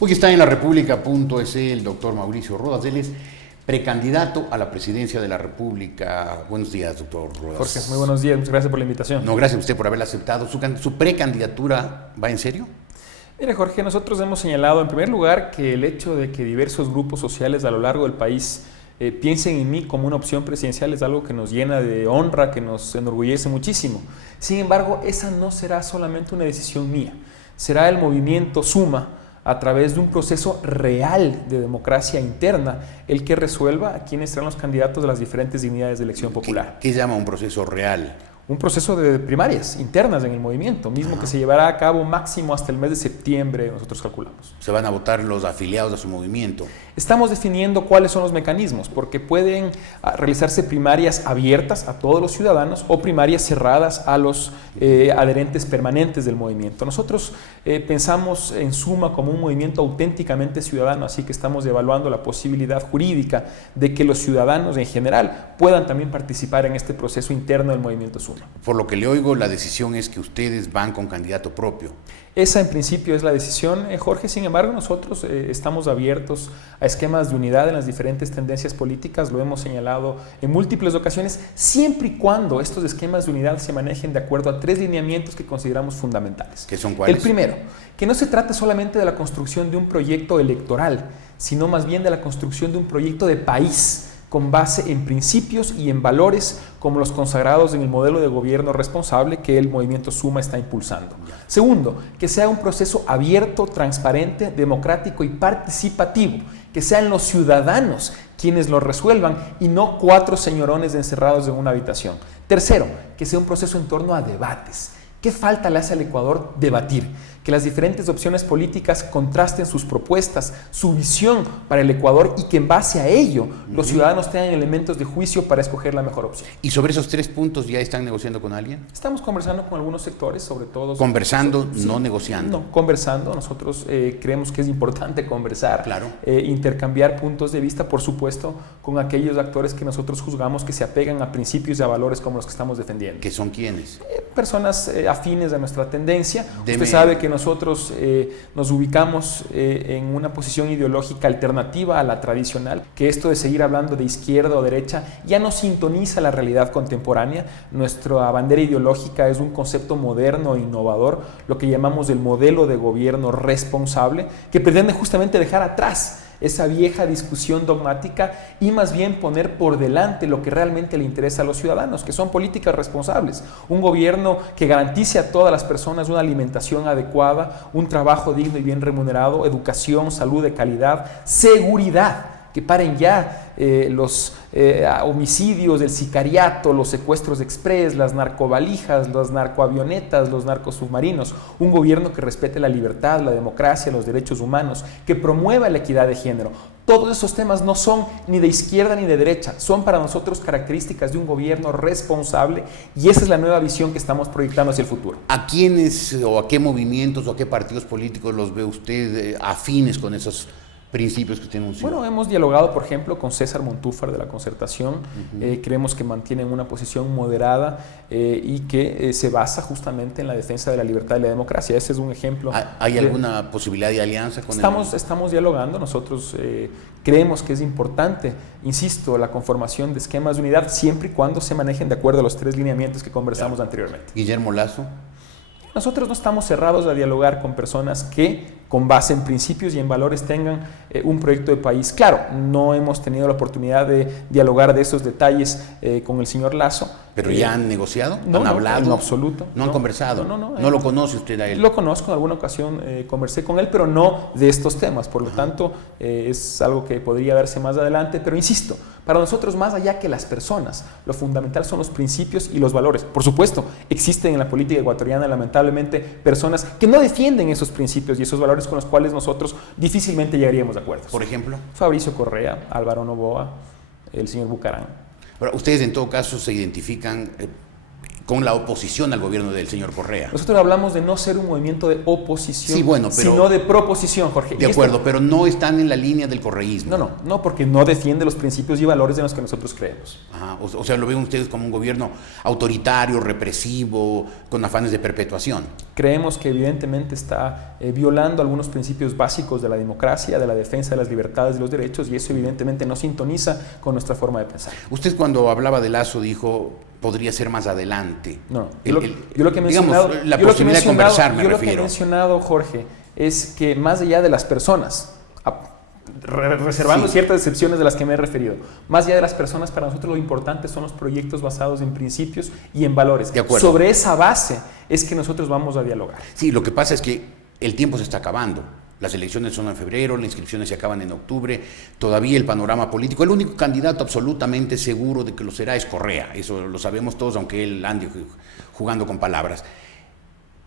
Hoy está en la República.es el doctor Mauricio Rodas. Él es precandidato a la presidencia de la República. Buenos días, doctor Rodas. Jorge, muy buenos días. Muchas gracias por la invitación. No, gracias a usted por haberla aceptado. ¿Su precandidatura va en serio? Mire, Jorge, nosotros hemos señalado en primer lugar que el hecho de que diversos grupos sociales a lo largo del país piensen en mí como una opción presidencial es algo que nos llena de honra, que nos enorgullece muchísimo. Sin embargo, esa no será solamente una decisión mía. Será el movimiento Suma, a través de un proceso real de democracia interna, el que resuelva a quiénes serán los candidatos de las diferentes dignidades de elección popular. ¿Qué llama un proceso real? Un proceso de primarias internas en el movimiento, mismo que se llevará a cabo máximo hasta el mes de septiembre, nosotros calculamos. ¿Se van a votar los afiliados a su movimiento? Estamos definiendo cuáles son los mecanismos, porque pueden realizarse primarias abiertas a todos los ciudadanos o primarias cerradas a los adherentes permanentes del movimiento. Nosotros pensamos en Suma como un movimiento auténticamente ciudadano, así que estamos evaluando la posibilidad jurídica de que los ciudadanos en general puedan también participar en este proceso interno del movimiento Suma. Por lo que le oigo, la decisión es que ustedes van con candidato propio. Esa en principio es la decisión, Jorge. Sin embargo, nosotros estamos abiertos a esquemas de unidad en las diferentes tendencias políticas, lo hemos señalado en múltiples ocasiones, siempre y cuando estos esquemas de unidad se manejen de acuerdo a 3 lineamientos que consideramos fundamentales. ¿Qué son cuáles? El primero, que no se trate solamente de la construcción de un proyecto electoral, sino más bien de la construcción de un proyecto de país, con base en principios y en valores como los consagrados en el modelo de gobierno responsable que el movimiento Suma está impulsando. Segundo, que sea un proceso abierto, transparente, democrático y participativo, que sean los ciudadanos quienes lo resuelvan y no 4 señorones encerrados en una habitación. Tercero, que sea un proceso en torno a debates. ¿Qué falta le hace al Ecuador? Debatir. Que las diferentes opciones políticas contrasten sus propuestas, su visión para el Ecuador y que en base a ello los ciudadanos tengan elementos de juicio para escoger la mejor opción. ¿Y sobre esos 3 puntos ya están negociando con alguien? Estamos conversando con algunos sectores, sobre todo... ¿Conversando, sí, no negociando? No, conversando. Nosotros creemos que es importante conversar, claro. Intercambiar puntos de vista, por supuesto, con aquellos actores que nosotros juzgamos que se apegan a principios y a valores como los que estamos defendiendo. ¿Qué son quiénes? Personas afines a nuestra tendencia. Usted sabe que nosotros nos ubicamos en una posición ideológica alternativa a la tradicional, que esto de seguir hablando de izquierda o derecha ya no sintoniza la realidad contemporánea. Nuestra bandera ideológica es un concepto moderno e innovador, lo que llamamos el modelo de gobierno responsable, que pretende justamente dejar atrás esa vieja discusión dogmática y más bien poner por delante lo que realmente le interesa a los ciudadanos, que son políticas responsables, un gobierno que garantice a todas las personas una alimentación adecuada, un trabajo digno y bien remunerado, educación, salud de calidad, seguridad, que paren ya los homicidios, el sicariato, los secuestros express, las narcovalijas, las narcoavionetas, los narcosubmarinos, un gobierno que respete la libertad, la democracia, los derechos humanos, que promueva la equidad de género. Todos esos temas no son ni de izquierda ni de derecha, son para nosotros características de un gobierno responsable y esa es la nueva visión que estamos proyectando hacia el futuro. ¿A quiénes o a qué movimientos o a qué partidos políticos los ve usted afines con esos principios que usted anunció? Bueno, hemos dialogado, por ejemplo, con César Montúfar de la Concertación. Creemos que mantienen una posición moderada y que se basa justamente en la defensa de la libertad y la democracia. Ese es un ejemplo. ¿Hay alguna posibilidad de alianza con Estamos dialogando. Nosotros creemos que es importante, insisto, la conformación de esquemas de unidad siempre y cuando se manejen de acuerdo a los 3 lineamientos que conversamos anteriormente. Guillermo Lasso. Nosotros no estamos cerrados a dialogar con personas que, con base en principios y en valores, tengan un proyecto de país. Claro, no hemos tenido la oportunidad de dialogar de esos detalles con el señor Lasso. ¿Pero ya han negociado? No, ¿Han hablado? En absoluto. ¿No han conversado? No lo conoce usted a él? Lo conozco, en alguna ocasión conversé con él, pero no de estos temas. Por lo tanto, es algo que podría darse más adelante. Pero insisto, para nosotros, más allá que las personas, lo fundamental son los principios y los valores. Por supuesto, existen en la política ecuatoriana, lamentablemente, personas que no defienden esos principios y esos valores con los cuales nosotros difícilmente llegaríamos a acuerdos. Por ejemplo, Fabricio Correa, Álvaro Noboa, el señor Bucarán. Ahora, ustedes en todo caso se identifican con la oposición al gobierno del señor Correa. Nosotros hablamos de no ser un movimiento de oposición, sí, bueno, pero, sino de proposición, Jorge. De acuerdo, pero no están en la línea del correísmo. No, porque no defiende los principios y valores en los que nosotros creemos. Ajá, o sea, ¿lo ven ustedes como un gobierno autoritario, represivo, con afanes de perpetuación? Creemos que evidentemente está violando algunos principios básicos de la democracia, de la defensa de las libertades y los derechos, y eso evidentemente no sintoniza con nuestra forma de pensar. Usted cuando hablaba de Lazo dijo, podría ser más adelante. No, yo lo que he mencionado, digamos, la posibilidad de conversar, me refiero. Lo que he mencionado, Jorge, es que más allá de las personas, reservando ciertas excepciones de las que me he referido, más allá de las personas, para nosotros lo importante son los proyectos basados en principios y en valores. De acuerdo. Sobre esa base es que nosotros vamos a dialogar. Sí, lo que pasa es que el tiempo se está acabando. Las elecciones son en febrero, las inscripciones se acaban en octubre, todavía el panorama político, el único candidato absolutamente seguro de que lo será es Correa, eso lo sabemos todos, aunque él ande jugando con palabras.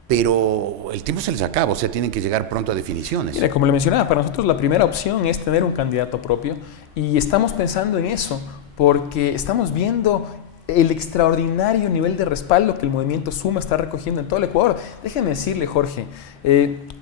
Pero el tiempo se les acaba, o sea, tienen que llegar pronto a definiciones. Mira, como le mencionaba, para nosotros la primera opción es tener un candidato propio y estamos pensando en eso porque estamos viendo el extraordinario nivel de respaldo que el movimiento Suma está recogiendo en todo el Ecuador. Déjeme decirle, Jorge,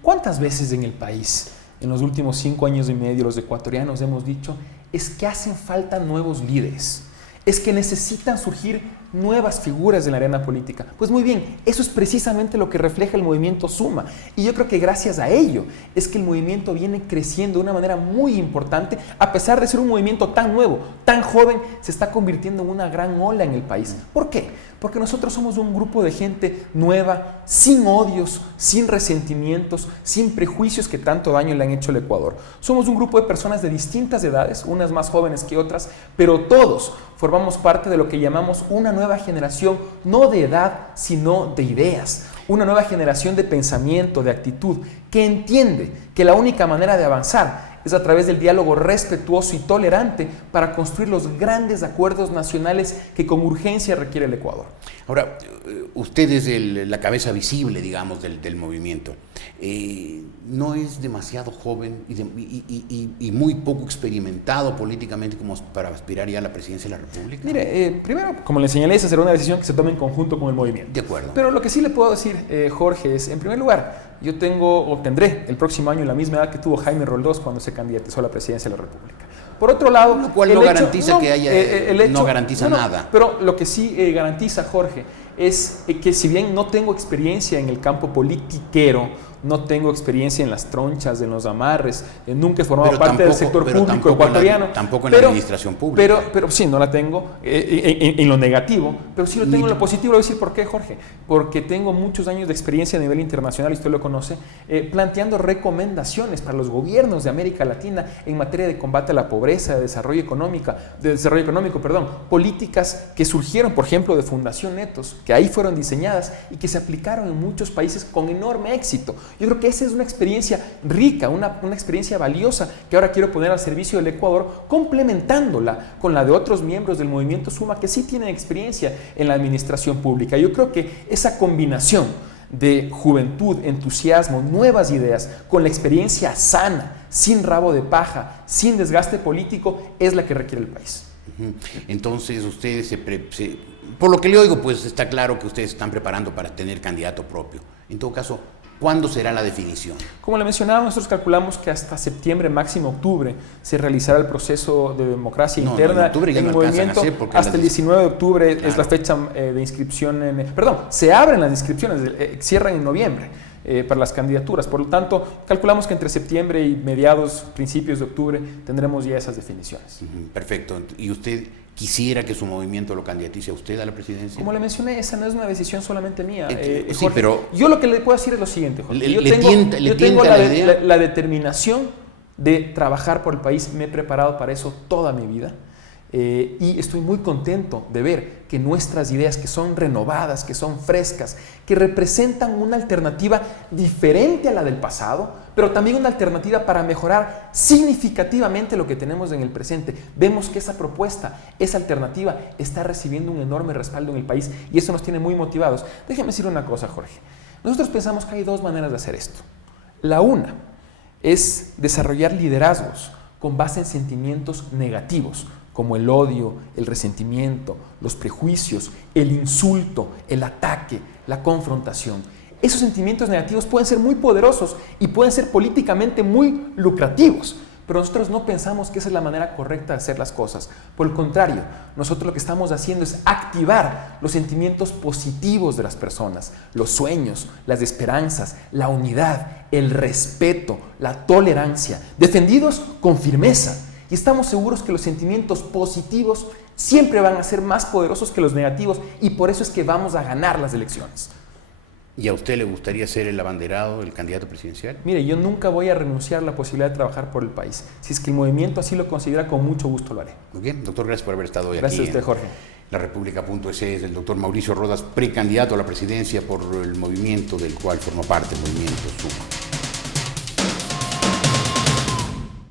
¿cuántas veces en el país, en los últimos 5 años y medio, los ecuatorianos hemos dicho, es que hacen falta nuevos líderes? Es que necesitan surgir nuevas figuras en la arena política. Pues muy bien, eso es precisamente lo que refleja el movimiento Suma. Y yo creo que gracias a ello es que el movimiento viene creciendo de una manera muy importante, a pesar de ser un movimiento tan nuevo, tan joven, se está convirtiendo en una gran ola en el país. ¿Por qué? Porque nosotros somos un grupo de gente nueva, sin odios, sin resentimientos, sin prejuicios que tanto daño le han hecho al Ecuador. Somos un grupo de personas de distintas edades, unas más jóvenes que otras, pero todos formamos parte de lo que llamamos una nueva generación, no de edad, sino de ideas. Una nueva generación de pensamiento, de actitud, que entiende que la única manera de avanzar es a través del diálogo respetuoso y tolerante para construir los grandes acuerdos nacionales que con urgencia requiere el Ecuador. Ahora, usted es la cabeza visible, digamos, del movimiento. ¿No es demasiado joven y muy poco experimentado políticamente como para aspirar ya a la presidencia de la República? Mire, primero, como le señalé, esa será una decisión que se tome en conjunto con el movimiento. De acuerdo. Pero lo que sí le puedo decir, Jorge, es, en primer lugar, yo tendré el próximo año la misma edad que tuvo Jaime Roldós cuando se candidatizó a la presidencia de la República. Por otro lado, lo cual no garantiza que haya, no garantiza nada. Pero lo que sí garantiza, Jorge, es que si bien no tengo experiencia en el campo politiquero, no tengo experiencia en las tronchas, en los amarres, nunca he formado parte del sector público ecuatoriano. Tampoco en la administración pública. Pero sí, no la tengo en lo negativo, pero sí lo tengo en lo positivo. Le voy a decir por qué, Jorge. Porque tengo muchos años de experiencia a nivel internacional, y usted lo conoce, planteando recomendaciones para los gobiernos de América Latina en materia de combate a la pobreza, de desarrollo económico, políticas que surgieron, por ejemplo, de Fundación Netos, que ahí fueron diseñadas y que se aplicaron en muchos países con enorme éxito. Yo creo que esa es una experiencia rica, una experiencia valiosa que ahora quiero poner al servicio del Ecuador, complementándola con la de otros miembros del movimiento Suma que sí tienen experiencia en la administración pública. Yo creo que esa combinación de juventud, entusiasmo, nuevas ideas, con la experiencia sana, sin rabo de paja, sin desgaste político, es la que requiere el país. Entonces ustedes, por lo que le oigo, pues está claro que ustedes están preparando para tener candidato propio. En todo caso, ¿cuándo será la definición? Como le mencionaba, nosotros calculamos que hasta septiembre, máximo octubre, se realizará el proceso de democracia interna en el movimiento. Hasta el 19 de octubre es la fecha de inscripción. Se abren las inscripciones, cierran en noviembre para las candidaturas. Por lo tanto, calculamos que entre septiembre y principios de octubre, tendremos ya esas definiciones. Perfecto. ¿Y usted quisiera que su movimiento lo candidatice a usted a la presidencia? Como le mencioné, esa no es una decisión solamente mía. Sí, Jorge, pero yo lo que le puedo decir es lo siguiente, Jorge. Yo tengo la determinación de trabajar por el país. Me he preparado para eso toda mi vida. Y estoy muy contento de ver que nuestras ideas, que son renovadas, que son frescas, que representan una alternativa diferente a la del pasado, pero también una alternativa para mejorar significativamente lo que tenemos en el presente. Vemos que esa propuesta, esa alternativa, está recibiendo un enorme respaldo en el país y eso nos tiene muy motivados. Déjeme decir una cosa, Jorge. Nosotros pensamos que hay dos maneras de hacer esto. La una es desarrollar liderazgos con base en sentimientos negativos, como el odio, el resentimiento, los prejuicios, el insulto, el ataque, la confrontación. Esos sentimientos negativos pueden ser muy poderosos y pueden ser políticamente muy lucrativos, pero nosotros no pensamos que esa es la manera correcta de hacer las cosas. Por el contrario, nosotros lo que estamos haciendo es activar los sentimientos positivos de las personas, los sueños, las esperanzas, la unidad, el respeto, la tolerancia, defendidos con firmeza. Y estamos seguros que los sentimientos positivos siempre van a ser más poderosos que los negativos y por eso es que vamos a ganar las elecciones. ¿Y a usted le gustaría ser el abanderado, el candidato presidencial? Mire, yo nunca voy a renunciar a la posibilidad de trabajar por el país. Si es que el movimiento así lo considera, con mucho gusto lo haré. Muy bien, doctor, gracias por haber estado hoy aquí. Gracias a usted, Jorge. La República.es es el doctor Mauricio Rodas, precandidato a la presidencia por el movimiento del cual forma parte, el movimiento SUMA.